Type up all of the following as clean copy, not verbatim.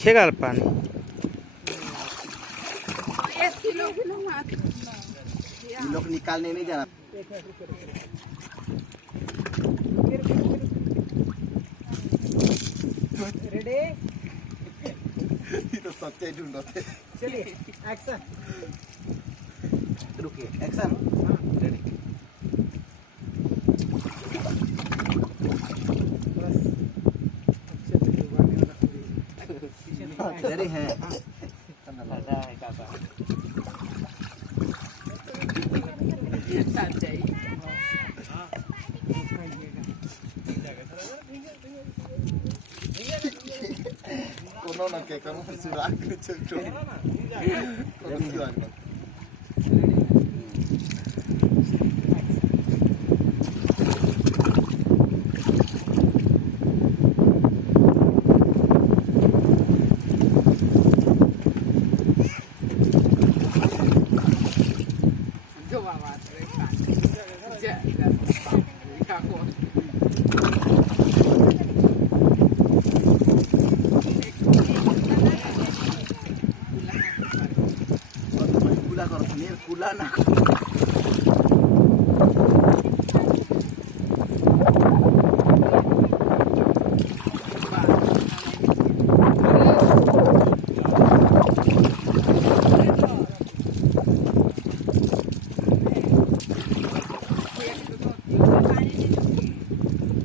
दिखेगा पानी। 1 किलो लोग निकालने नहीं जाना। रेडी ये तो सच्चाई ढूंढ रहे। चलिए एक्शन रुकिए, एक्शन रेडी। बस अच्छे से डुबाने वाला रेडी है। कोनो ना के करूं फिर सुराग के चल चल। कुला कर नीर कुला ना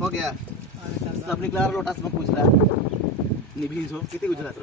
हो गया। सब निकला लोटा में पूछ रहा निभी जो कितने गुजरात